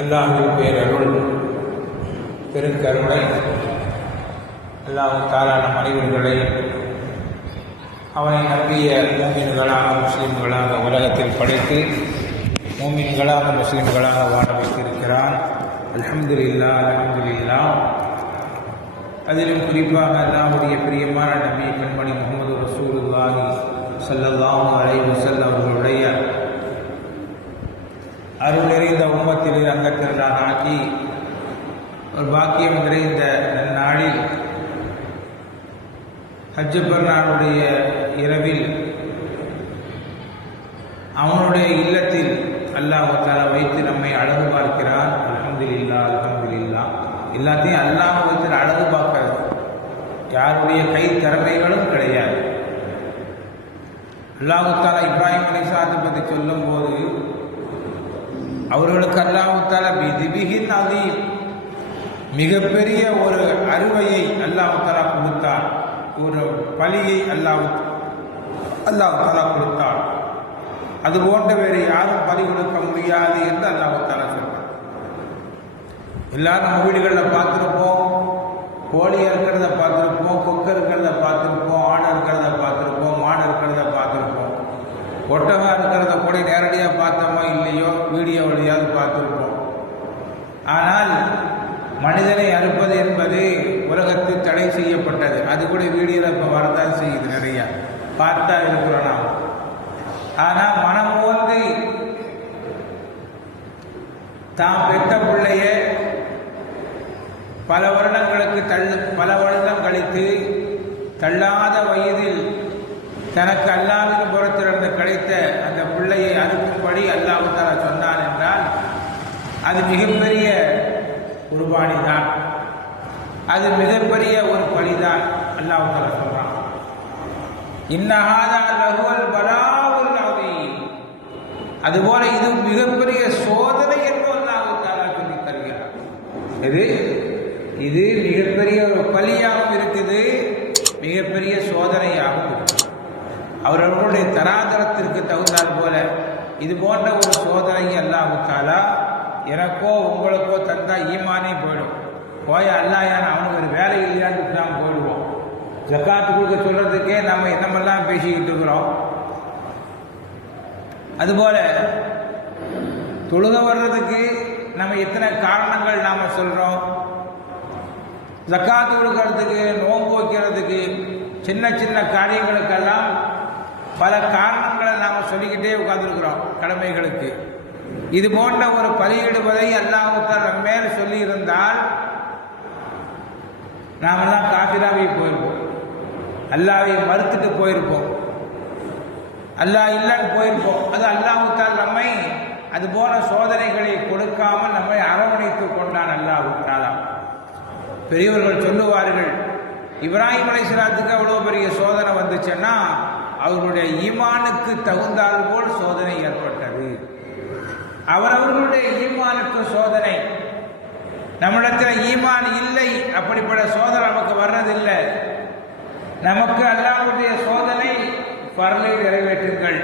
அல்லாஹின் பேரருள் பெருக்கருளை அல்லாஹ் தாராள மனிதர்களை அவனை நம்பிய மூமின்களாக முஸ்லீம்களாக உலகத்தில் படைத்து மூமின்களாக முஸ்லீம்களாக வாழ வைத்திருக்கிறான். அல்ஹம்துலில்லா அல்ஹம்துலில்லா அதிலும் குறிப்பாக அல்லாவுடைய பிரியமான நபி பெண்மணி முகமது ரசூலுல்லாஹி ஸல்லல்லாஹு அலை செல்ல அவர்களுடைய அருள் நிறைந்த உம்மத்தில் அங்கத்திரளாக ஆக்கி ஒரு பாக்கியம் நிறைந்த நாளில் ஹஜ்ஜு பெருநாளுடைய இரவில் அவனுடைய இல்லத்தில் அல்லாஹால வைத்து நம்மை அழகு பார்க்கிறான். அல்ஹம்துலில்லா இல்லா எல்லாத்தையும் அல்லாஹ் வைத்து அழகு பார்க்கிறது யாருடைய கை திறமைகளும் கிடையாது. அல்லாஹு தாலா இப்ராஹிம் அலிசாத்தை பற்றி சொல்லும் போது அவர்களுக்கு அல்லாஹு தாலா திபிகின் அதீம் மிகப்பெரிய ஒரு அறுவையை அல்லாஹு கொடுத்தார். ஒரு பலியை அல்லாஹ் அல்லாஹு கொடுத்தார். அது போன்ற வேறு யாரும் பலி கொடுக்க முடியாது என்று அல்லாஹு சொல்றார் எல்லாரும் நம்ம வீடுகளில் பார்த்துருப்போம். கோழி இருக்கிறத பார்த்துருப்போம் கொக்கு இருக்கிறத பார்த்துருப்போம் ஆடு இருக்கிறத பார்த்துருப்போம் மாடு இருக்கிறத பார்த்துருப்போம் ஒட்டகம் இருக்கிறத கூட நேரடியாக பார்த்தோமோ இல்லையோ வீடியோ வழியாவது பார்த்துருப்போம். ஆனால் மனிதனை அறுப்பது என்பது உலகத்தில் தடை செய்யப்பட்டது. அது கூட வீடியோவில் இப்போ வரதான் செய்யுது நிறையா. பார்த்தா இருக்கிறோம் நாம். ஆனால் மனம் ஓந்து தான் பெற்ற பிள்ளைய பல வருடங்களுக்கு தள்ளு பல வருடம் கழித்து தள்ளாத வயதில் தனக்கு அல்லாவின் புறத்திலிருந்து கிடைத்த அந்த பிள்ளையை அனுப்பும்படி அல்லாஹு சொன்னான் என்றால் அது மிகப்பெரிய குர்பானி தான் அது மிகப்பெரிய ஒரு பலிதான் அல்லாஹு சொல்றான். இன்னஹாதா லகுவல் பலாவுல் அதீம் அதுபோல இது மிகப்பெரிய சோதனை என்று அல்லாஹு சொல்லி தருகிறார். இது இது மிகப்பெரிய ஒரு பலியாகவும் இருக்குது மிகப்பெரிய சோதனையாகவும் இருக்குது. அவரவர்களுடைய தராதரத்திற்கு தகுந்தால் போல இது போன்ற ஒரு சோதனை அல்லாஹு எனக்கோ உங்களுக்கோ தந்தா ஈமானே போயிடும். போய் அல்லாயான அவனுக்கு ஒரு வேலை இல்லையான்னு நாம் போயிடுவோம். ஜக்காத்து கொடுக்க சொல்றதுக்கே நம்ம என்னமெல்லாம் பேசிக்கிட்டு இருக்கிறோம். அதுபோல தொழுக வர்றதுக்கு நம்ம எத்தனை காரணங்கள் நாம சொல்றோம். ஜக்காத்து கொடுக்கறதுக்கு நோன்பு வைக்கிறதுக்கு சின்ன சின்ன காரியங்களுக்கெல்லாம் பல காரணங்களை நாம் சொல்லிக்கிட்டே உட்கார்ந்துருக்கிறோம் கடமைகளுக்கு. இது போன்ற ஒரு பலியிடுவதை அல்லாஹால் நம்ம மேல் சொல்லியிருந்தால் இருந்தால் தான் காபிராவை போயிருப்போம். அல்லாவை மறுத்துட்டு போயிருப்போம். அல்லாஹ் இல்லைன்னு போயிருப்போம். அது அல்லாஹுத்தால் நம்மை அது போல சோதனைகளை கொடுக்காமல் நம்மை அரவணைத்து கொண்டான் அல்லாஹுத்தாலா பெரியவர்கள் சொல்லுவார்கள் இப்ராஹிம் அலைசலாத்துக்கு அவ்வளோ பெரிய சோதனை வந்துச்சுன்னா அவர்களுடைய ஈமானுக்கு தகுந்தால் போல் சோதனை ஏற்பட்டது. அவரவர்களுடைய ஈமானுக்கு சோதனை. நம்மிடத்தில் ஈமான் இல்லை அப்படிப்பட்ட சோதனை நமக்கு வர்றதில்லை. நமக்கு அல்லாவுடைய சோதனை பரலை நிறைவேற்றுங்கள்.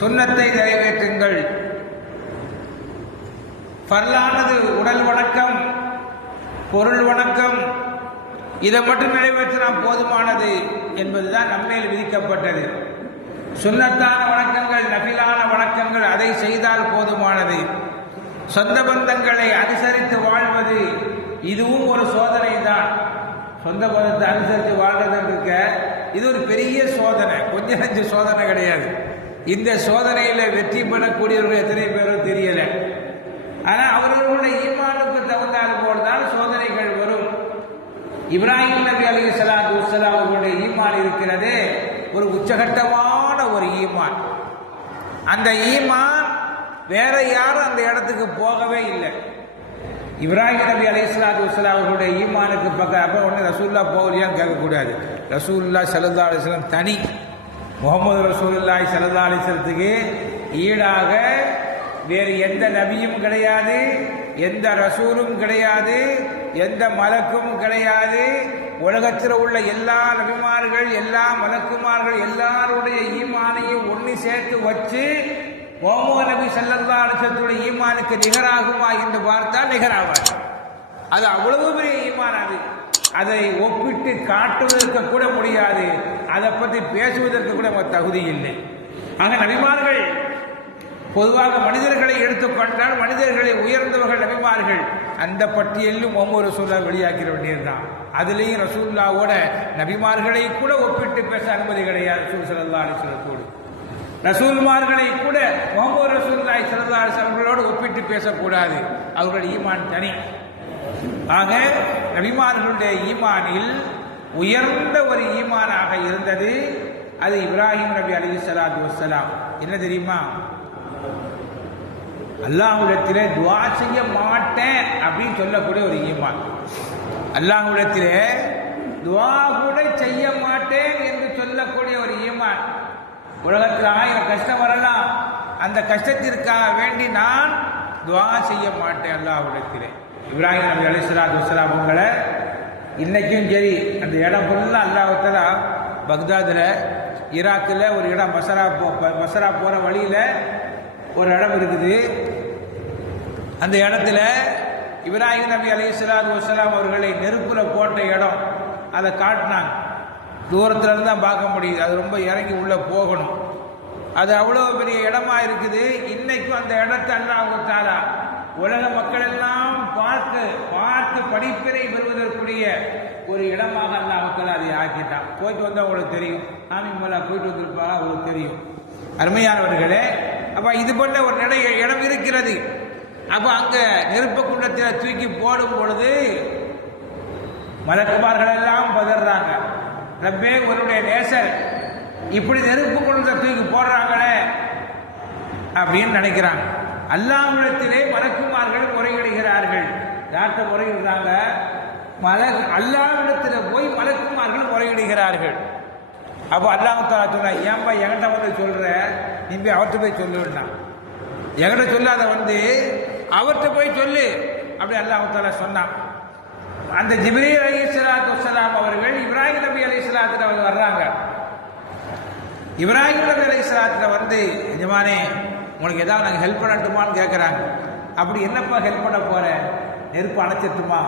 சுண்ணத்தை நிறைவேற்றுங்கள். பரலானது உடல் வணக்கம் பொருள் வணக்கம் இதை மட்டும் நிறைவேற்றினா போதுமானது என்பதுதான் நம்மேல் விதிக்கப்பட்டது. சுண்ணத்தான வணக்கங்கள் நபிலான வணக்கங்கள் அதை செய்தால் போதுமானது. சொந்த பந்தங்களை அனுசரித்து வாழ்வது இதுவும் ஒரு சோதனை தான் சொந்த பந்தத்தை அனுசரித்து வாழ்றது இருக்க இது ஒரு பெரிய சோதனை. கொஞ்ச நஞ்ச சோதனை கிடையாது. இந்த சோதனையில் வெற்றி பெறக்கூடியவர்கள் எத்தனை பேரும் தெரியல. ஆனால் அவர்களுடைய ஈமானுக்கு தகுந்தால் போல்தான் தான் சோதனை இப்ராஹிம் நபி அலி சலாத்து வலாம் அவர்களுடைய ஈமான் இருக்கிறது. ஒரு உச்சகட்டமான ஒரு ஈமான். அந்த ஈமான் வேற யாரும் அந்த இடத்துக்கு போகவே இல்லை. இப்ராஹிம் நபி அலி இஸ்லாத்து வலாம் அவர்களுடைய ஈமானுக்கு பக்கம் அப்போ ஒன்று ரசூல்லா போகலையான்னு கேட்கக்கூடாது. ரசூல்லா சலுதா அலிஸ்லாம் தனி. முகமது ரசூல்லாய் சலதா அலிஸ்லத்துக்கு ஈடாக வேறு எந்த நபியும் கிடையாது எந்த ரசூலும் கிடையாது எந்த மலக்கும் கிடையாது. உலகத்தில் உள்ள எல்லா நபிமார்கள் எல்லா மலக்குமார்கள் எல்லாருடைய ஈமானையும் ஒன்று சேர்த்து வச்சு ஓமோ நபி செல்லல்லா அலிசத்துடைய ஈமானுக்கு நிகராகுமா என்று பார்த்தால் நிகராவார் அது அவ்வளவு பெரிய ஈமானாது அதை. ஒப்பிட்டு காட்டுவதற்கு கூட முடியாது. அதை பற்றி பேசுவதற்கு கூட தகுதி இல்லை. ஆக நபிமார்கள் பொதுவாக மனிதர்களை எடுத்துக்கொண்டால் மனிதர்களை உயர்ந்தவர்கள் நபிமார்கள் அந்த பட்டியலிலும் ஒவ்வொரு சொல்ல வெளியாக்கிற வேண்டியதுதான். அதுலேயும் ரசூல்லாவோட நபிமார்களை கூட ஒப்பிட்டு பேச அனுமதி கிடையாது. ரசூல் சல்லா அலிஸ்வரத்தோடு ரசூல்மார்களை கூட முகமது ரசூல்லாய் சல்லா அலிஸ்வர்களோடு ஒப்பிட்டு பேசக்கூடாது. அவர்கள் ஈமான் தனி. ஆக நபிமார்களுடைய ஈமானில் உயர்ந்த ஒரு ஈமானாக இருந்தது அது இப்ராஹிம் நபி அலி சலாத்து வசலாம் என்ன தெரியுமா? அல்லாஹுடத்திலே துவா செய்ய மாட்டேன் அப்படின்னு சொல்லக்கூடிய ஒரு ஈமான். அல்லாஹுடத்திலே துவா கூட செய்ய மாட்டேன் என்று சொல்லக்கூடிய ஒரு ஈமான். உலகத்தில் ஆயிரம் கஷ்டம் வரலாம். அந்த கஷ்டத்திற்காக வேண்டி நான் துவா செய்ய மாட்டேன் அல்லாஹுடத்திலே இப்ராஹிம் நபி அலிஸ்லாத் சலாத்து வசலாம் உங்களை இன்னைக்கும் சரி அந்த இடம் ஃபுல்லாக அல்லாஹத்தலா பக்தாதில் ஈராக்கில் ஒரு இடம் மசரா போ மசரா போகிற வழியில் ஒரு இடம் இருக்குது. அந்த இடத்துல இப்ராஹிம் நபி அலி வசலாம் அவர்களை நெருப்பில் போட்ட இடம். அதை காட்டினாங்க. தூரத்துல இருந்து தான் பார்க்க முடியுது. அது ரொம்ப இறங்கி உள்ளே போகணும். அது அவ்வளோ பெரிய இடமா இருக்குது. இன்னைக்கும் அந்த இடத்தை அல்லாஹ் தாரா உலக மக்கள் எல்லாம் பார்த்து பார்த்து படிப்பினை பெறுவதற்குரிய ஒரு இடமாக அல்லாஹ் அதை ஆக்கிட்டான். போயிட்டு வந்தால் உங்களுக்கு தெரியும். சாமி மூலா போயிட்டு வந்திருப்பாங்க உங்களுக்கு தெரியும். அருமையானவர்களே அப்போ இது போன்ற ஒரு நிலை இடம் இருக்கிறது. அப்போ அங்கே நெருப்பு குண்டத்தில் தூக்கி போடும் பொழுது மலக்குமார்கள் எல்லாம் பதறாங்க. ரப்பே உன்னுடைய நேசர் இப்படி நெருப்பு குண்டத்தை தூக்கி போடுறாங்களே அப்படின்னு நினைக்கிறாங்க. அல்லாமிடத்திலே மலக்குமார்கள் முறையிடுகிறார்கள். யார்கிட்ட முறையிடுறாங்க. மல அல்லாவிடத்தில் போய் மலக்குமார்கள் முறையிடுகிறார்கள். அப்போ அல்லாஹாலா சொன்ன ஏன்பா என்கிட்ட வந்து சொல்ற? நீ போய் அவர்கிட்ட போய் சொல்லுன்னா என்கிட்ட சொல்லாத வந்து அவர்கிட்ட போய் சொல்லு. அப்படி அல்லாஹால சொன்னான். அந்த ஜிப்ரீ அலி இஸ்லாத்து வசலாம் அவர்கள் இப்ராஹிம் நபி அலி இஸ்லாத்துல வந்து வர்றாங்க. இப்ராஹிம் நபி அலி இஸ்லாத்துல வந்து எஜமானே உனக்கு ஏதாவது நாங்கள் ஹெல்ப் பண்ணட்டுமான்னு கேட்குறாங்க அப்படி என்னப்பா ஹெல்ப் பண்ண போகிறேன் நெருப்பு அணைச்சிட்டுமா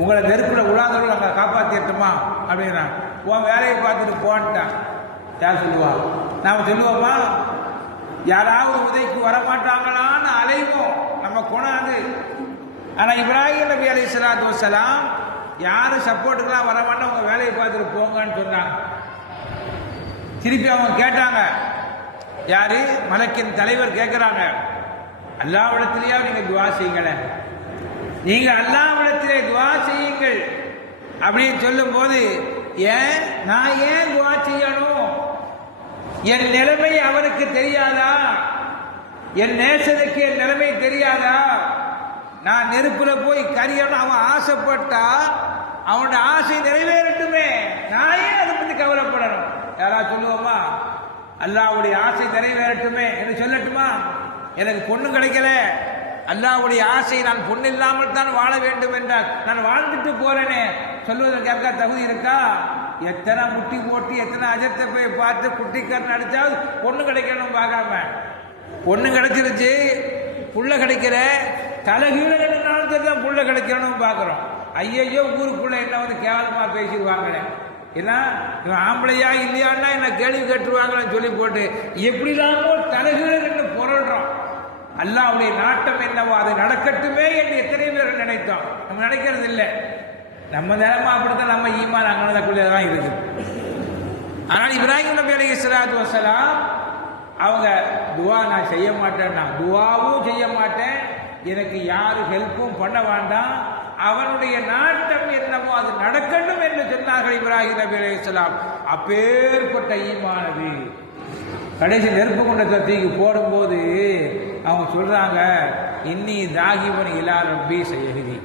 உங்களை நெருப்பில் உழாதவர்கள் நாங்கள் காப்பாற்றிட்டுமா அப்படிங்கிறாங்க. உன் வேலையை பார்த்துட்டு போன்ட்டான். யார் சொல்லுவா? நாம் சொல்லுவோமா? யாராவது உதவிக்கு வரமாட்டாங்களான்னு அலைவோம். நம்ம கொணாது ஆனால் இப்ராஹிம் நபி அலி சலாத்து வசலாம் யாரும் சப்போர்ட்டுக்கெல்லாம் வரமாட்டோம் உங்கள் வேலையை பார்த்துட்டு போங்கன்னு சொன்னாங்க. திருப்பி அவங்க கேட்டாங்க. யாரு? மலக்கின் தலைவர் கேட்குறாங்க அல்லாவிடத்திலேயே நீங்கள் துவா செய்யுங்களேன் நீங்கள் அல்லாவிடத்திலே துவா செய்யுங்கள் அப்படின்னு சொல்லும்போது ஏன்? நான் ஏன் துவா செய்யணும்? என் நிலைமை அவனுக்கு தெரியாதா? என் நேசனுக்கு என் நிலைமை தெரியாதா? நான் நெருப்புல போய் கரியணும் அவன் ஆசைப்பட்டா அவனோட ஆசை நிறைவேறட்டுமே. நான் ஏன் அதை பத்தி கவலைப்படணும். யாராவது சொல்லுவோமா அல்லாவுடைய ஆசை நிறைவேறட்டுமே. என்று சொல்லட்டுமா? எனக்கு பொண்ணு கிடைக்கல. அல்லாவுடைய ஆசை நான் பொண்ணு இல்லாமல் தான் வாழ வேண்டும் என்றால் நான் வாழ்ந்துட்டு போறேனே. சொல்வதற்கு யாருக்கா தகுதி இருக்கா? எத்தனை முட்டி போட்டு எத்தனை அஜத்தை போய் பார்த்து குட்டிக்காரன் அடிச்சால் பொண்ணு கிடைக்கணும் பார்க்காம. பொண்ணு கிடைச்சிருச்சு புள்ள கிடைக்கிற தலைகீழ தான் புள்ள கிடைக்கணும் பார்க்குறோம். ஐயையோ ஊருக்குள்ள என்ன வந்து கேவலமாக பேசிடுவாங்களே. ஏன்னா இவன் ஆம்பளையா இல்லையான்னா என்ன கேள்வி கேட்டுருவாங்கன்னு சொல்லி போட்டு எப்படி இல்லாமோ தலைகீழ புரள்றோம். அல்லாவுடைய நாட்டம் என்னவோ அது நடக்கட்டுமே என்று எத்தனை பேர் நினைத்தோம். நம்ம நினைக்கிறது இல்லை நம்ம நிலமா அப்படித்தான் நம்ம ஈமான் அங்கனதக்குள்ளே தான் இருக்குது. ஆனால் இப்ராஹிம் நபி அலி இஸ்லாத் வசலாம் அவங்க துவா நான் செய்ய மாட்டேன்னா துவாவும் செய்ய மாட்டேன் எனக்கு யாரும் ஹெல்ப்பும் பண்ண வேண்டாம் அவனுடைய நாட்டம் என்னமோ அது நடக்கட்டும் என்று சொன்னார்கள் இப்ராஹிம் நபி அலி இஸ்லாம் அப்பேற்பட்ட ஈமானது கடைசி நெருப்பு கொண்ட தூக்கி போடும்போது அவங்க சொல்றாங்க இன்னி தாகிவன் இலா ரப்பி செய்யகுதி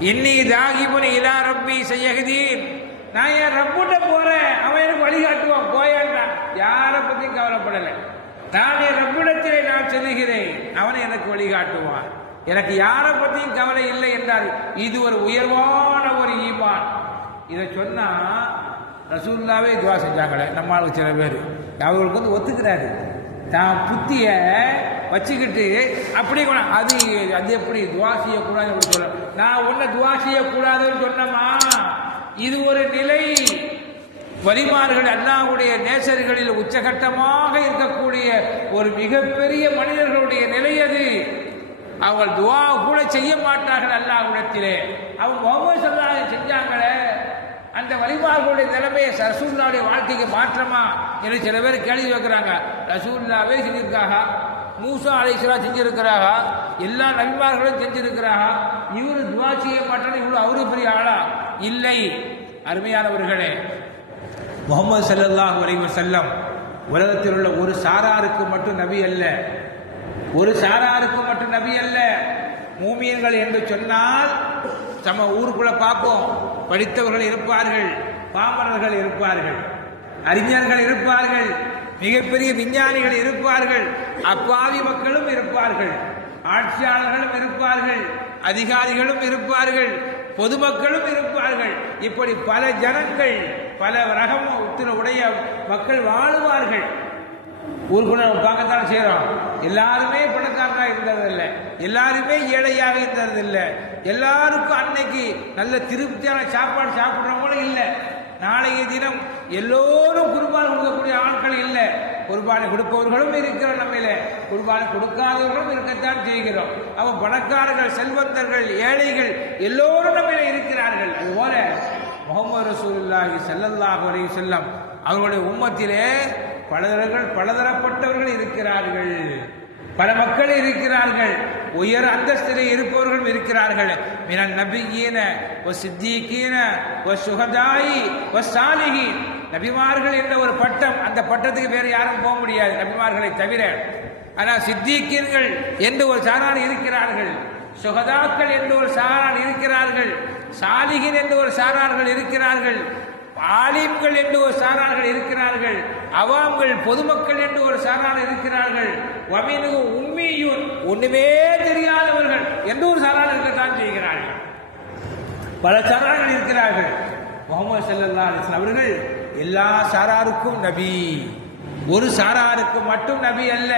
இன்னி தாகிபன் இலா ரப்பி செய்யகுதீன் நான் என் ரப்புட்ட போறேன். அவன் எனக்கு வழிகாட்டுவான் போயான்றான். யாரை பத்தியும் கவலைப்படலை. நான் என் ரப்பிடத்திலே நான் செல்லுகிறேன். அவன் எனக்கு வழிகாட்டுவான் எனக்கு யாரை பத்தியும் கவலை இல்லை என்றார் இது ஒரு உயர்வான ஒரு ஈமான். இதை சொன்னா ரசூல்லாவே துவா செஞ்சாங்களே. நம்மளுக்கு சில பேர். அவர்களுக்கு வந்து ஒத்துக்கிறாரு. தான் புத்திய வச்சுக்கிட்டு அப்படி அது அது எப்படி? துவா செய்யக்கூடாது அப்படி சொல்ல நான் ஒன்றை துவா செய்யக்கூடாதுன்னு சொன்னமா இது ஒரு நிலை. வலிமார்கள் அண்ணாவுடைய நேசர்களில் உச்சகட்டமாக இருக்கக்கூடிய ஒரு மிகப்பெரிய மனிதர்களுடைய நிலை அது. அவங்க துவா கூட செய்ய மாட்டார்கள் அல்லாஹ்விடத்திலே. அவங்க முகமது சல்லாஹ் செஞ்சாங்களே. அந்த வழிபாடுகளுடைய நிலைமையை ரசூல்லாவுடைய வாழ்க்கைக்கு மாற்றமா? என்று சில பேர் கேள்வி வைக்கிறாங்க. ரசூல்லாவே செஞ்சிருக்காங்க மூசா அலைசலா செஞ்சிருக்கிறாங்க எல்லா நபிமார்களும் செஞ்சிருக்கிறாங்க இவரு துவா செய்ய மாட்டாரு இவரு அவரு பெரிய ஆளா? இல்லை. அருமையானவர்களே முகமது ஸல்லல்லாஹு அலைஹி செல்லம் உலகத்தில் உள்ள ஒரு சாராருக்கு மட்டும் நபி அல்ல. ஒரு சாராருக்கு மட்டும் நபி அல்ல. மூமியன்கள் என்று சொன்னால் நம்ம ஊருக்குள்ள பார்ப்போம். படித்தவர்கள் இருப்பார்கள் பாமரர்கள் இருப்பார்கள் அறிஞர்கள் இருப்பார்கள். மிகப்பெரிய விஞ்ஞானிகள் இருப்பார்கள். அப்பாவி மக்களும் இருப்பார்கள். ஆட்சியாளர்களும் இருப்பார்கள். அதிகாரிகளும் இருப்பார்கள். பொதுமக்களும் இருப்பார்கள். இப்படி பல ஜனங்கள் பல ரகம் உடைய மக்கள் வாழ்வார்கள். ஊருக்குள்ள நம்ம பார்க்கத்தான் செய்கிறோம் எல்லாருமே பணக்காரராக இருந்ததில்லை. எல்லாருமே ஏழையாக இருந்ததில்லை. எல்லாருக்கும் அன்னைக்கு நல்ல திருப்தியான சாப்பாடு சாப்பிட்றவங்களும் இல்லை. நாளைய தினம் எல்லோரும் குருபால் கொடுக்கக்கூடிய ஆட்கள் இல்லை. குர்பானை கொடுப்பவர்களும் இருக்கிற நம்மில. குர்பானை கொடுக்காதவர்களும் இருக்கத்தான் செய்கிறோம். அவன் பணக்காரர்கள் செல்வந்தர்கள் ஏழைகள் எல்லோரும் நம்மில இருக்கிறார்கள். அதுபோல முகமது ரசூல்லாஹி செல்லல்லாஹ் வரை செல்லம் அவர்களுடைய உம்மத்திலே பலதரர்கள் பலதரப்பட்டவர்கள் இருக்கிறார்கள். பல மக்கள் இருக்கிறார்கள். உயர் அந்தஸ்திலே இருப்பவர்களும் இருக்கிறார்கள். மினன் நபிகீன ஒ சித்திகீன ஒ சுகதாயி ஒ சாலிகி நபிமார்கள் என்ற ஒரு பட்டம் அந்த பட்டத்துக்கு வேறு யாரும் போக முடியாது நபிமார்களை தவிர. ஆனால் சித்திகீன்கள் என்று ஒரு சாரான் இருக்கிறார்கள். சுகதாக்கள் என்று ஒரு சாரான் இருக்கிறார்கள். சாலிகின் என்று ஒரு சாரார்கள் இருக்கிறார்கள். ஆலிம்கள் என்று ஒரு சாரார்கள் இருக்கிறார்கள். அவாம்கள் பொதுமக்கள் என்று ஒரு சாரார் இருக்கிறார்கள். வமினு உம்மியூன் ஒண்ணுமே தெரியாதவர்கள் எந்த ஒரு சாரார் இருக்கத்தான் செய்கிறார்கள். பல சாரார்கள் இருக்கிறார்கள். முகமது ஸல்லல்லாஹு அலைஹி அவர்கள் எல்லா சாராருக்கும் நபி. ஒரு சாராருக்கு மட்டும் நபி அல்ல.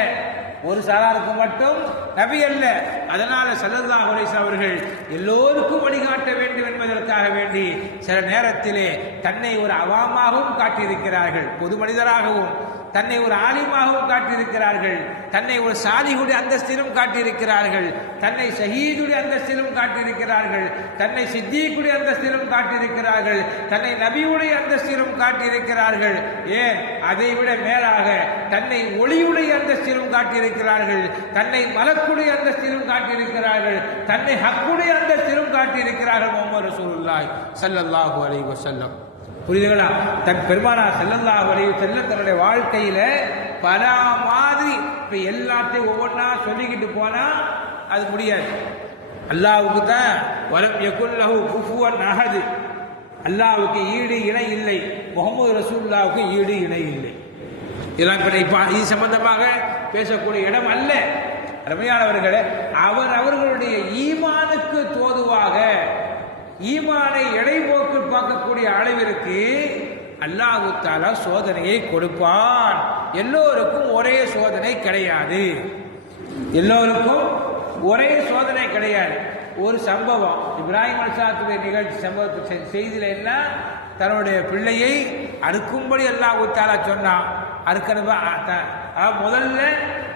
ஒரு சாராருக்கு மட்டும் நபி அல்ல. அதனால சல்லல்லா அலைஹி அவர்கள் எல்லோருக்கும் வழிகாட்ட வேண்டும் என்பதற்காக வேண்டி சில நேரத்திலே தன்னை ஒரு அவாமாகவும் காட்டியிருக்கிறார்கள். பொது மனிதராகவும் தன்னை ஒரு ஆலிமாகவும் காட்டியிருக்கிறார்கள். தன்னை ஒரு சாலிகுடைய அந்தஸ்திலும் காட்டியிருக்கிறார்கள். தன்னை ஷஹீதுடைய அந்தஸ்திலும் காட்டியிருக்கிறார்கள். தன்னை சித்திக்குடைய அந்தஸ்திலும் காட்டியிருக்கிறார்கள். தன்னை நபியுடைய அந்தஸ்திலும் காட்டியிருக்கிறார்கள். ஏன்? அதைவிட மேலாக தன்னை ஒளியுடைய அந்தஸ்திலும் காட்டியிருக்கிறார்கள். தன்னை மலக்குடைய அந்தஸ்திலும் காட்டியிருக்கிறார்கள். தன்னை ஹக்குடைய அந்தஸ்திலும் காட்டியிருக்கிறார்கள் முகமது ரசூலுல்லாய் சல்லல்லாஹு அலைஹி வஸல்லம். புரியுதுங்களா? தன் பெருமானார் செல்லல்லா அலைஹி செல்ல தன்னுடைய வாழ்க்கையில பல மாதிரி இப்ப எல்லாத்தையும் ஒவ்வொன்றா சொல்லிக்கிட்டு போனா அது முடியாது. அல்லாவுக்கு தான் வலம் யகுல்லஹு குஃபுவன் அஹது. அல்லாஹ்வுக்கு ஈடு இணை இல்லை. முகமது ரசூல்லாவுக்கு ஈடு இணை இல்லை. இதெல்லாம் கிடைப்பா இது சம்பந்தமாக பேசக்கூடிய இடம் அல்ல. அருமையானவர்களே அவர் அவர்களுடைய ஈமானுக்கு தோதுவாக ஈமானை எடைபோக்கு பார்க்கக்கூடிய அளவிற்கு அல்லாஹு தாலா சோதனையை கொடுப்பான். எல்லோருக்கும் ஒரே சோதனை கிடையாது. எல்லோருக்கும் ஒரே சோதனை கிடையாது. ஒரு சம்பவம் இப்ராஹிம் அலிசாத்துடைய நிகழ்ச்சி சம்பவத்து செய்தியில் என்ன? தன்னுடைய பிள்ளையை அறுக்கும்படி அல்லாஹுத்தால தாலா சொன்னான். அறுக்கிறது முதல்ல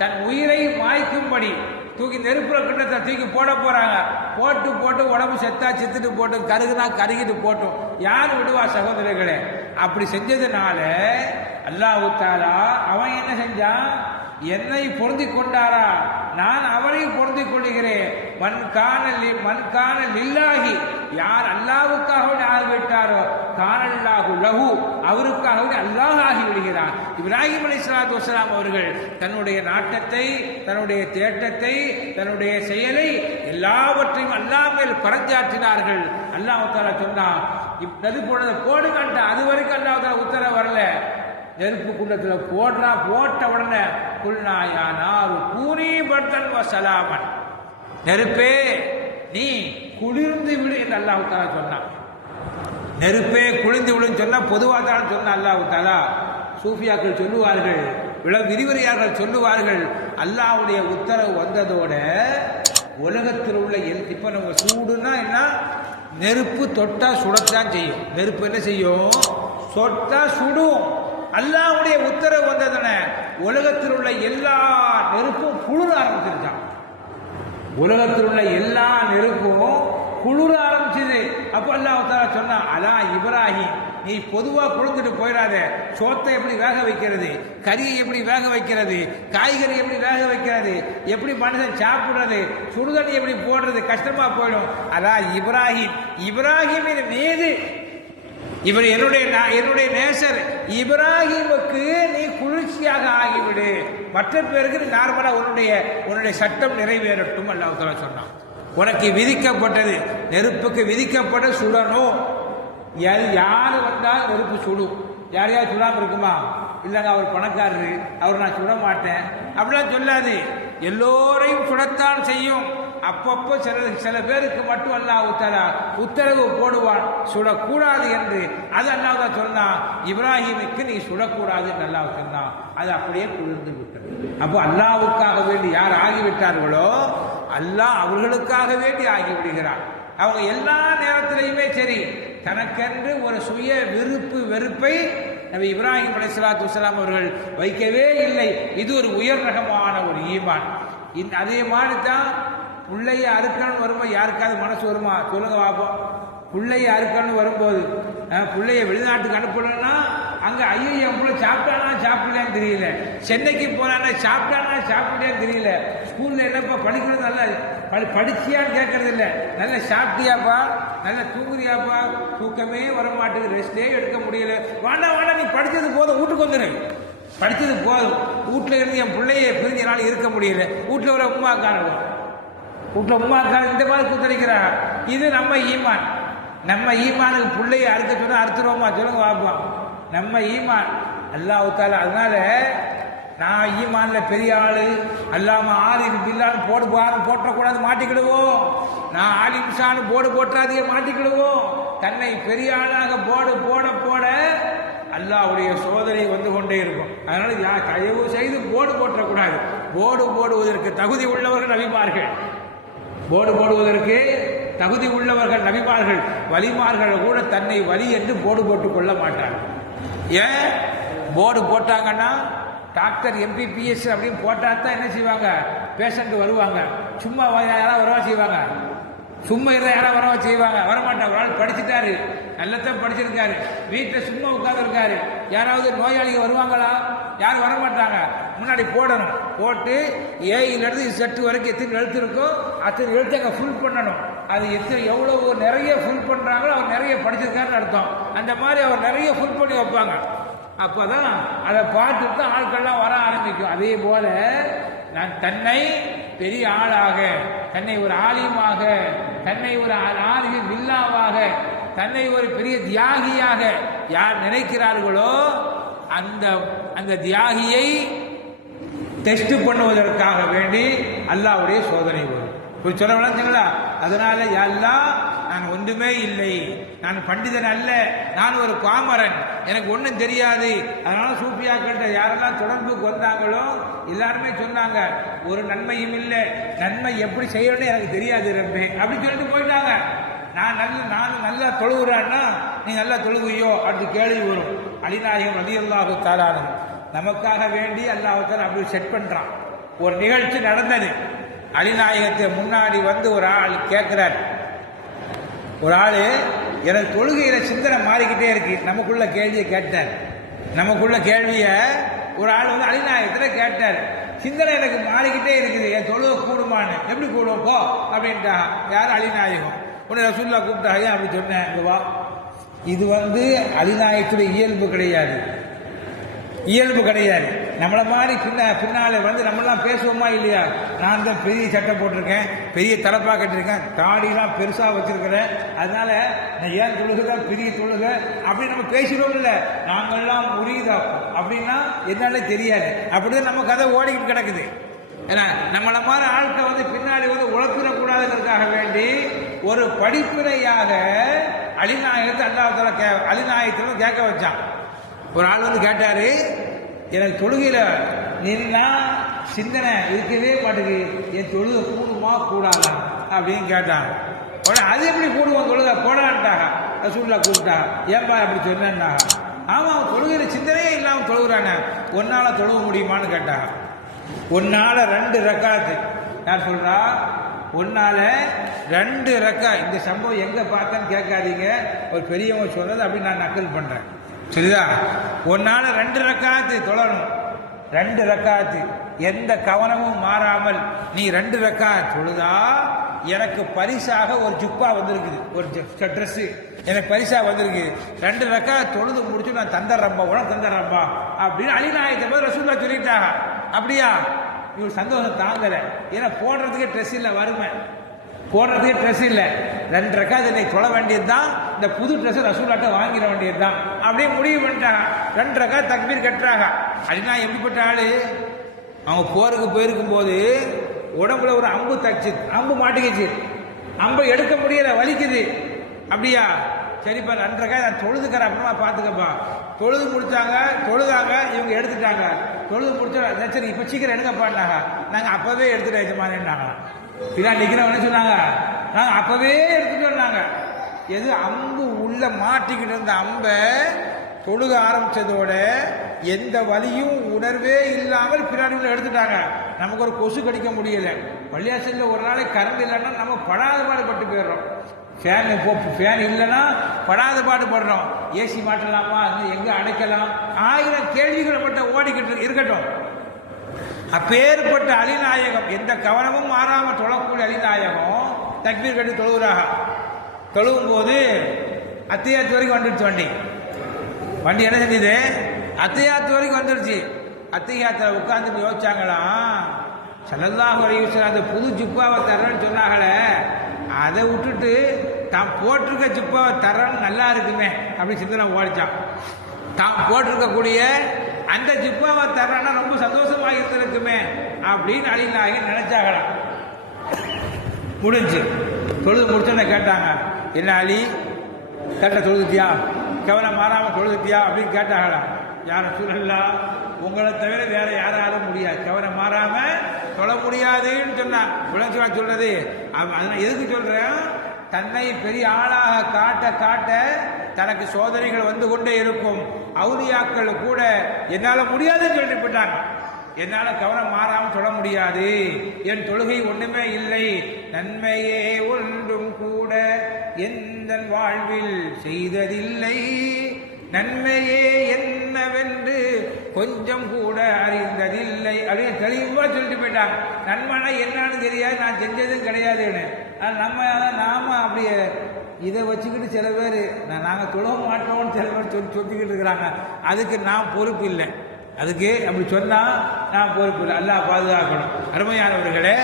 தன் உயிரை மாய்க்கும்படி தூக்கி நெருப்பில் கிட்டத்தை தூக்கி போட போகிறாங்க போட்டு போட்டு உடம்பு செத்தா செத்துட்டு போட்டு கருகுனா கருகிட்டு போட்டோம். யார் விடுவா சகோதரர்களே? அப்படி செஞ்சதுனால அல்லாஹ் தாலா அவன் என்ன செஞ்சான்? என்னை பொருந்தி கொண்டாரா? நான் அவனை பொருந்தி கொள்கிறேன் மண் காணல் மண் காணல் இல்லாகி யார் அல்லாவுக்கு அவருக்காகவே அல்லாஹ் ஆகிவிடுகிறார் இப்ராஹிம் அலி சலாத்து வசலாம் அவர்கள் தன்னுடைய நாட்டத்தை தன்னுடைய தேட்டத்தை தன்னுடைய செயலை எல்லாவற்றையும் அல்லாஹ் மேல் பறஞ்சாற்றினார்கள் அல்லாஹால தாலா சொன்னான் நெருப்பு போடுறத போடுங்கன்ட்ட அது வரைக்கும் அல்லாஹால உத்தரவு வரல. நெருப்பு குண்டத்தில் போடுறா போட்ட உடனே குல்நாயா நாரு கூனி வசலாமன் நெருப்பே நீ குளிர்ந்து விடு என்று அல்லாஹால சொன்னான். நெருப்பே குளிந்து விழுந்து சொன்னா பொதுவாக தான் சொன்ன அல்லாஹு தாலா சூஃபியாக்கள் சொல்லுவார்கள் விள விரிவுரையாளர்கள் சொல்லுவார்கள் அல்லாவுடைய உத்தரவு வந்ததோட உலகத்தில் உள்ள எல் இப்போ நம்ம சூடுனா என்ன? நெருப்பு தொட்டா சுடத்தான் செய்யும். நெருப்பு என்ன செய்யும்? சொட்டா சுடும். அல்லாவுடைய உத்தரவு வந்ததுன உலகத்தில் உள்ள எல்லா நெருப்பும் குளிர ஆரம்பிச்சிருச்சான் உலகத்தில் உள்ள எல்லா நெருப்பும் குளிர ஆரம்பிச்சது. அப்போ அல்லாஹால சொன்னா அலா இப்ராஹிம் நீ பொதுவா குளிர்ந்துட்டு போயிடாத. சோத்தை எப்படி வேக வைக்கிறது? கறியை எப்படி வேக வைக்கிறது? காய்கறி எப்படி வேக வைக்கிறது? எப்படி மனுஷன் சாப்பிடுறது? சுடுதண்ணி எப்படி போடுறது? கஷ்டமா போயிடும். அலா இப்ராஹிம் இப்ராஹிமின் மீது இவர் என்னுடைய நா- என்னுடைய நேசர். இப்ராஹிமுக்கு நீ குளிர்ச்சியாக ஆகிவிடு. மற்ற பேருக்கு நார்மலா உன்னுடைய உன்னுடைய சட்டம் நிறைவேறட்டும் அல்லாஹ் சொன்னான். உனக்கு விதிக்கப்பட்டது. நெருப்புக்கு விதிக்கப்பட்ட சுடணும். யார் வந்தால் நெருப்பு சுடும். யாரையாவது சுடாமல் இருக்குமா? இல்லைங்க அவர் பணக்காரரு. அவர் நான் சுட மாட்டேன். அப்படிலாம் சொல்லாது. எல்லோரையும் சுடத்தான் செய்யும். அப்பப்போ சில சில பேருக்கு மட்டும் அல்லா உத்தரா உத்தரவு போடுவான். சுடக்கூடாது என்று. அது அல்லாஹ் தான் சொன்னான் இப்ராஹிமுக்கு நீ சுடக்கூடாது என்று அல்லாஹ் சொன்னான் அது அப்படியே குளிர்ந்து விட்டது. அப்போ அல்லாவுக்காக வேண்டி யார் ஆகிவிட்டார்களோ அல்லாஹ் அவர்களுக்காக வேண்டி ஆகிவிடுகிறான். அவங்க எல்லா நேரத்திலையுமே சரி தனக்கென்று ஒரு சுய விருப்பு வெறுப்பை நபி இப்ராஹிம் அலைஹிஸ்ஸலாத்து வலாம் அவர்கள் வைக்கவே இல்லை. இது ஒரு உயர் ரகமான ஒரு ஈமான். இந்த அதே மாதிரி தான் பிள்ளைய அறுக்கணும்னு வரும்போது யாருக்காவது மனசு வருமா? சொல்லுங்க பார்ப்போம் பிள்ளைய அறுக்கணும்னு வரும்போது பிள்ளைய வெளிநாட்டுக்கு அனுப்பணும்னா அங்கே ஐயோ என் பிள்ளை சாப்பிட்டானா சாப்பிடலான்னு தெரியல. சென்னைக்கு போனானா சாப்பிட்டானா சாப்பிடலான்னு தெரியல. ஸ்கூலில் என்னப்பா படிக்கிறது நல்லா படி படிச்சியான்னு கேட்கறது இல்லை. நல்லா சாப்பிட்டியாப்பா? நல்லா தூங்குறியாப்பா? தூக்கமே வர மாட்டேங்குது ரெஸ்டே எடுக்க முடியல. வாண்டா வாண்டா நீ படித்தது போதும். வீட்டுக்கு வந்துடு படித்தது போதும். வீட்டில் இருந்து என் பிள்ளைய பிரிஞ்ச நாள் இருக்க முடியல. வீட்டில் ஒரு உமா காரணம் வீட்டில் உமா காரணம் இந்த மாதிரி குத்தரிக்கிறார் இது நம்ம ஈமான். நம்ம ஈமானுக்கு பிள்ளைய அறுக்க சொன்னால் அறுத்துருவோமா? சொல்லுங்க பார்ப்போம் நம்ம ஈமான். அல்லாஹ் தாலா அதனால நான் ஈமான்ல பெரிய ஆளு. அல்லாம ஆலிம் பில்லான்னு போடு போடு போட்டக்கூடாது மாட்டிக்கிடுவோம். நான் ஆலிம் ஷான்னு போர்டு போட்டுறாதீங்க மாட்டிக்கிடுவோம். தன்னை பெரிய ஆளாக போர்டு போட போட அல்லாவுடைய சோதனை வந்து கொண்டே இருக்கும். அதனால யார் தயவு செய்து போர்டு போட்டக்கூடாது. போர்டு போடுவதற்கு தகுதி உள்ளவர்கள் நபிமார்கள். போர்டு போடுவதற்கு தகுதி உள்ளவர்கள் நபிமார்கள். வலிமார்கள் கூட தன்னை வலி என்று போர்டு போட்டுக் கொள்ள மாட்டார்கள். ஏன்? போர்டு போட்டாங்கன்னா டாக்டர் எம்பிபிஎஸ் அப்படின்னு போட்டால் தான் என்ன செய்வாங்க? பேஷண்ட் வருவாங்க. சும்மா யாராவது வரவா செய்வாங்க. சும்மா இருந்தால் யாராவது வரவா செய்வாங்க. வரமாட்டாங்க. ஒரு ஆள் படிச்சுட்டாரு. நல்லத்தான் படிச்சிருக்காரு. வீட்டில் சும்மா உட்காந்துருக்காரு யாராவது நோயாளிகள் வருவாங்களா? யாரும் வரமாட்டாங்க. முன்னாடி போடணும். போட்டு ஏயிலிருந்து செட்டு வரைக்கும் எத்தனை எழுத்து இருக்கோ அத்தனை எழுத்து அங்கே ஃபுல் பண்ணணும். அது எத்தனை எவ்வளவு நிறைய ஃபுல் பண்ணுறாங்களோ அவர் நிறைய படிச்சிருக்காருன்னு அர்த்தம். அந்த மாதிரி அவர் நிறைய ஃபுல் பண்ணி வைப்பாங்க. அப்போ தான் அதை பார்த்துட்டு தான் ஆட்கள்லாம் வர ஆரம்பிக்கும். அதே போல நான் தன்னை பெரிய ஆளாக தன்னை ஒரு ஆலியமாக தன்னை ஒரு ஆலிக வில்லாவாக தன்னை ஒரு பெரிய தியாகியாக யார் நினைக்கிறார்களோ அந்த அந்த தியாகியை டெஸ்ட் பண்ணுவதற்காக வேண்டி அல்லாவுடைய சோதனை வரும். இப்படி சொல்ல விளைஞ்சுங்களா அதனால எல்லாம் நான் ஒன்றுமே இல்லை. நான் பண்டிதன் அல்ல. நான் ஒரு பாமரன். எனக்கு ஒன்றும் தெரியாது. அதனால சூப்பியாக்கிட்ட யாரெல்லாம் தொடர்புக்கு வந்தாங்களோ எல்லாருமே சொன்னாங்க ஒரு நன்மையும் இல்லை. நன்மை எப்படி செய்யணும்னு எனக்கு தெரியாது ரப்பே. அப்படின்னு சொல்லிட்டு போயிட்டாங்க. நான் நல்ல நான் நல்லா தொழுகிறேன்னா நீ நல்லா தொழுகையோ? அப்படி கேள்வி வரும். அலிநாயகம் ரதி அல்லாஹு தாலானது நமக்காக வேண்டி அல்லாஹால அப்படி செட் பண்ணுறான் ஒரு நிகழ்ச்சி நடந்தது. அலிநாயகத்தை முன்னாடி வந்து ஒரு ஆள் கேட்குறார் ஒரு ஆள் எனக்கு தொழுகையில் சிந்தனை மாறிக்கிட்டே இருக்கு. நமக்குள்ள கேள்வியை கேட்டார். நமக்குள்ள கேள்வியை ஒரு ஆள் வந்து அலிநாயகத்தில் கேட்டார். சிந்தனை எனக்கு மாறிக்கிட்டே இருக்குது. என் தொழுக கூடுமான்னு. எப்படி கூடும் போ. அப்படின்ட்டா யார்? அலிநாயகம். உடனே ரசூல்லா கூப்பிட்டா அப்படி சொன்னேன் வா. இது வந்து அலிநாயகத்துடைய இயல்பு கிடையாது. இயல்பு கிடையாது. நம்மளை மாதிரி பின்ன பின்னால் வந்து நம்மளாம் பேசுவோமா இல்லையா? நான் தான் பெரிய சட்டை போட்டிருக்கேன் பெரிய தலைப்பாக கட்டிருக்கேன் தாடிலாம் பெருசாக வச்சுருக்கிறேன். அதனால நான் ஏன் தொழுகுதா பெரிய தொழுக அப்படி நம்ம பேசிடுவோம் இல்லை. நாங்கள்லாம் முறியதாக்கும் அப்படின்னா என்னாலே தெரியாது. அப்படிதான் நம்ம கதை ஓடிக்கிட்டு கிடக்குது. ஏன்னா நம்மளை மாதிரி ஆட்கள் வந்து பின்னாடி வந்து உழப்பிடக்கூடாதுங்கிறதுக்காக வேண்டி ஒரு படிப்பினையாக அலிநாயகத்தை அல்லாஹால கே அலிநாயகத்தை கேட்க வச்சான். ஒரு ஆள் வந்து கேட்டார் எனக்கு தொழுகையில் நின்னா சிந்தனை இருக்கவே மாட்டுக்கு என் தொழுகை கூடுமா கூடாதா? அப்படின்னு கேட்டான். உடனே அது எப்படி கூடுவோம் தொழுகை? போடான்ட்டாங்க. ரசூல்லா கூப்பிட்டான் ஏன்பா அப்படி சொன்னேன்னாங்க ஆமாம் அவன் தொழுகையில் சிந்தனையே இல்லாமல் தொழுகிறானே. ஒன்னால் தொழுக முடியுமான்னு கேட்டாங்க ஒன்னால் ரெண்டு ரக்காத்து. யார் சொல்கிறா ஒன்னால் ரெண்டு ரெக்கா. இந்த சம்பவம் எங்கே பார்த்தேன்னு கேட்காதீங்க. ஒரு பெரியவங்க சொல்கிறது அப்படி நான் நக்கல் பண்ணுறேன் சரிதா? ஒன்னால ரெண்டு ரக்காத்து தொழணும் ரெண்டு ரக்காத்து. எந்த கவனமும் மாறாமல் நீ ரெண்டு ரக்கா தொழுதா? எனக்கு பரிசாக ஒரு ஜுப்பா வந்திருக்குது. ஒரு ட்ரெஸ்ஸு எனக்கு பரிசாக வந்திருக்கு. ரெண்டு ரக்கா தொழுது முடிச்சு நான் தந்துடுறேன்பா உனக்கு தந்துடுறேன்பா அப்படின்னு அலிநாயகத்தை போது ரசூல்லா சொல்லிட்டாங்க. அப்படியா? இவர் சந்தோஷம் தாங்கலை. ஏன்னா போடுறதுக்கே ட்ரெஸ் இல்லை வறுமை. போடுறதுக்கே ட்ரெஸ் இல்லை. ரெண்டு ரக்கா இதை தொலை வேண்டியது தான் இந்த புது ட்ரெஸ் ரசூலாட்ட வாங்கிட வேண்டியது தான் அப்படியே முடிவு பண்ணிட்டாங்க. ரெண்டு ரக்கா தக்பீர் கட்டுறாங்க. அப்படின்னா எப்படிப்பட்ட ஆளு? அவங்க போருக்கு போயிருக்கும் போது உடம்புல ஒரு அம்பு தச்சு அம்பு மாட்டுக்குச்சு. அம்பை எடுக்க முடியல வலிக்குது. அப்படியா? சரிப்பா நன்றக்கா நான் தொழுதுக்கிறேன். அப்புறமா பார்த்துக்கப்பா. தொழுது முடிச்சாங்க தொழுதாங்க இவங்க எடுத்துட்டாங்க. தொழுது முடிச்சா சரி இப்போ சீக்கிரம் எடுங்கப்பான்னாங்க. நாங்கள் அப்போவே எடுத்துட்டோம் எஜமானேன்னாங்க. பின்னாடி நிற்கிறவங்க சொன்னாங்க? நாங்கள் அப்போவே எடுத்துகிட்டு வந்தாங்க. எது அம்பு உள்ள மாட்டிக்கிட்டு இருந்த அம்பை தொழுக ஆரம்பிச்சதோட எந்த வலியும் உணர்வே இல்லாமல் பின்னாடி எடுத்துட்டாங்க. நமக்கு ஒரு கொசு கடிக்க முடியல. பள்ளியாசலில் ஒரு நாளைக்கு கரண்ட் இல்லைன்னா நம்ம படாத பாடுபட்டு போயிடுறோம். ஃபேன் இப்போ ஃபேன் இல்லைன்னா படாத பாடுபடுறோம் ஏசி மாட்டலாமா அது எங்கே அடைக்கலாம் ஆயிரம் கேள்விகள் மட்டும் ஓடிக்கிட்டு இருக்கட்டும். அப்பேற்பட்ட அலிநாயகம் எந்த கவனமும் மாறாமல் தொழக்கூடிய அலிநாயகம் தக்பீர் கட்டி தொழுகிறாக தொழுவும் போது அத்தியாத்து வரைக்கும் வந்துடுச்சு வண்டி. வண்டி என்ன செஞ்சது? அத்தியாத்து வரைக்கும் வந்துடுச்சு அத்தியாயத்தில் உட்காந்து யோசிச்சாங்களாம் சல்லல்லாஹு அந்த புது ஜிப்பாவை தரேன்னு சொன்னாங்களே. அதை விட்டுட்டு தான் போட்டிருக்க ஜிப்பாவை தர்றேன்னு நல்லா இருக்குமே அப்படின்னு சிந்தனை ஓடிச்சான். தான் போட்டிருக்கக்கூடிய அந்த ஜிப்பாவை தர்றேன்னா ரொம்ப சந்தோஷமாக இருந்திருக்குமே அப்படின்னு அழிநாயகி நினைச்சாங்களாம். முடிஞ்சு. தொழுது முடிச்சோன்னு கேட்டாங்க என்ன அலி கேட்ட தொழுதுட்டியா? கவனம் மாறாமல் தொழுதுட்டியா? அப்படின்னு கேட்டாங்களா. யாரும் சூழல்லா உங்களை தவிர வேற யாராலும் முடியாது. கவனம் மாறாம தொழ முடியாதுன்னு சொன்னான். உலகா சொல்றது. அதனால் எதுக்கு சொல்றேன்? தன்னை பெரிய ஆளாக காட்ட காட்ட தனக்கு சோதனைகள் வந்து கொண்டே இருக்கும். அவுலியாக்கள் கூட என்னால் முடியாதுன்னு சொல்லிட்டு போயிட்டாங்க என்னால கவனம் மாறாம தொழ முடியாது. என் தொழுகை ஒண்ணுமே இல்லை. நன்மையே ஒன்றும் கூட எந்த வாழ்வில் செய்ததில்லை. நன்மையே என்னவென்று கொஞ்சம் கூட அறிந்ததில்லை. அப்படின்னு தெளிவா சொல்லிட்டு போயிட்டாங்க. நன்மைனா என்னன்னு தெரியாது. நான் செஞ்சதும் கிடையாதுன்னு. நம்ம நாம அப்படியே இதை வச்சுக்கிட்டு சில பேர் நாங்கள் தொழ மாட்டோம்னு சில பேர் சொல்லி சொல்லிக்கிட்டு இருக்கிறாங்க. அதுக்கு நான் பொறுப்பு இல்லை. அதுக்கு அப்படி சொன்னால் நான் பொறுப்பு இல்லை அல்லாஹ் பாதுகாக்கணும். அருமையானவர்களே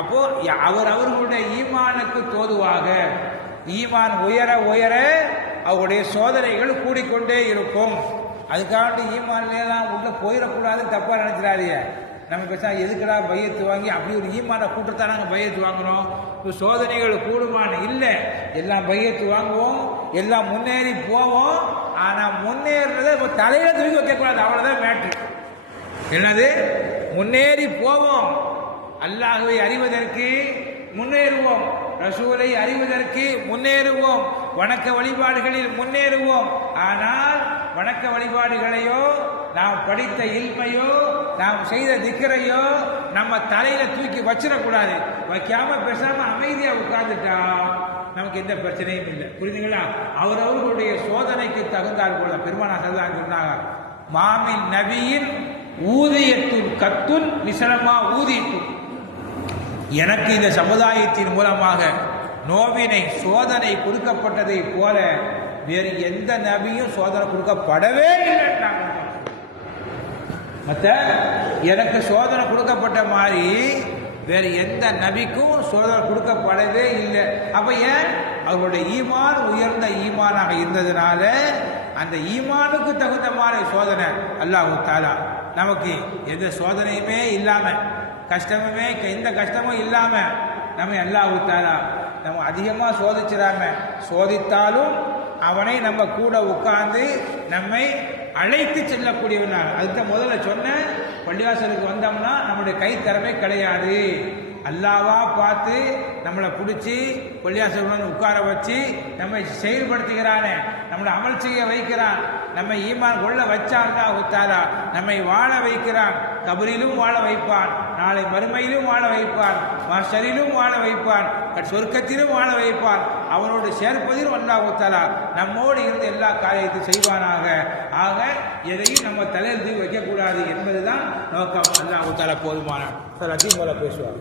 அப்போது அவர் அவர்களுடைய ஈமானுக்கு தோதுவாக ஈமான் உயர உயர அவருடைய சோதனைகள் கூடிக்கொண்டே இருக்கும். அதுக்காண்டி தான் உள்ளே போயிடக்கூடாதுன்னு தப்பாக நினைச்சிடாதீங்க. நம்ம பேச எதுக்குடா பையத்து வாங்கி அப்படி ஒரு ஈமான கூட்டத்தை நாங்கள் பையத்து வாங்குறோம்? இப்போ சோதனைகள் கூடுமான இல்லை. எல்லாம் பையத்து வாங்குவோம் எல்லாம் முன்னேறி போவோம். ஆனால் முன்னேறதை இப்போ தலையில தூக்கி வைக்கக்கூடாது. அவ்வளோதான் மேட்ரு என்னது? முன்னேறி போவோம். அல்லாஹுவை அறிவதற்கு முன்னேறுவோம். ரசூலை அறிவதற்கு முன்னேறுவோம். வணக்க வழிபாடுகளில் முன்னேறுவோம். ஆனால் வணக்க வழிபாடுகளையோ நாம் படித்த இல்மையோ நாம் செய்த திக்கரையோ நம்ம தலையில தூக்கி வச்சிடக்கூடாது. வைக்காம பேசாம அமைதியா உட்கார்ந்துட்டா நமக்கு எந்த பிரச்சனையும் இல்லை. புரியுதுங்களா அவரவர்களுடைய சோதனைக்கு தகுந்தால் போல பெருமானா சல்லான்னு சொன்னாங்க மாமின் நபியின் ஊதியத்துன் கத்துன் விசலமா ஊதியத்துன் எனக்கு இந்த சமுதாயத்தின் மூலமாக நோவினை சோதனை கொடுக்கப்பட்டதை போல வேறு எந்த நபியும் சோதனை கொடுக்கப்படவே இல்லை மற்ற எனக்கு சோதனை கொடுக்கப்பட்ட மாதிரி வேறு எந்த நபிக்கும் சோதனை கொடுக்கப்படவே இல்லை. அப்ப ஏன்? அவருடைய ஈமான் உயர்ந்த ஈமானாக இருந்ததுனால அந்த ஈமானுக்கு தகுந்த மாதிரி சோதனை அல்லாஹு தாலா நமக்கு எந்த சோதனையுமே இல்லாம கஷ்டமுமே எந்த கஷ்டமும் இல்லாம நம்ம அல்லாஹு தாலா நம்ம அதிகமா சோதிச்சிடாம சோதித்தாலும் அவனை நம்ம கூட உட்கார்ந்து நம்மை அழைத்து செல்லக்கூடியவனாக. அதுக்கு முதல்ல சொன்ன பள்ளிவாசலுக்கு வந்தோம்னா நம்முடைய கை திறமை கிடையாது. அல்லாவா பார்த்து நம்மளை பிடிச்சி பள்ளியாசல் உட்கார வச்சு நம்மை செயல்படுத்துகிறானே நம்மளை அமல் செய்ய வைக்கிறான் நம்மை ஈமான் கொள்ள வச்சாங்க உத்தாரா நம்மை வாழ வைக்கிறான் கபரிலும் வாழ வைப்பான் நாளை மறுமையிலும் வாழ வைப்பான் மாஸ்டரிலும் வாழ வைப்பான் சொர்க்கத்திலும் வாழ வைப்பான் அவரோடு சேர்ப்பதில் ஒன்றா நம்மோடு இருந்து எல்லா காரியத்தையும் செய்வானாக. ஆக எதையும் நம்ம தலையில் தூக்கி வைக்கக்கூடாது என்பதுதான் நோக்கம். அல்லாஹ் உத்தாரா போதுமான. சார் அதையும் போல பேசுவார்.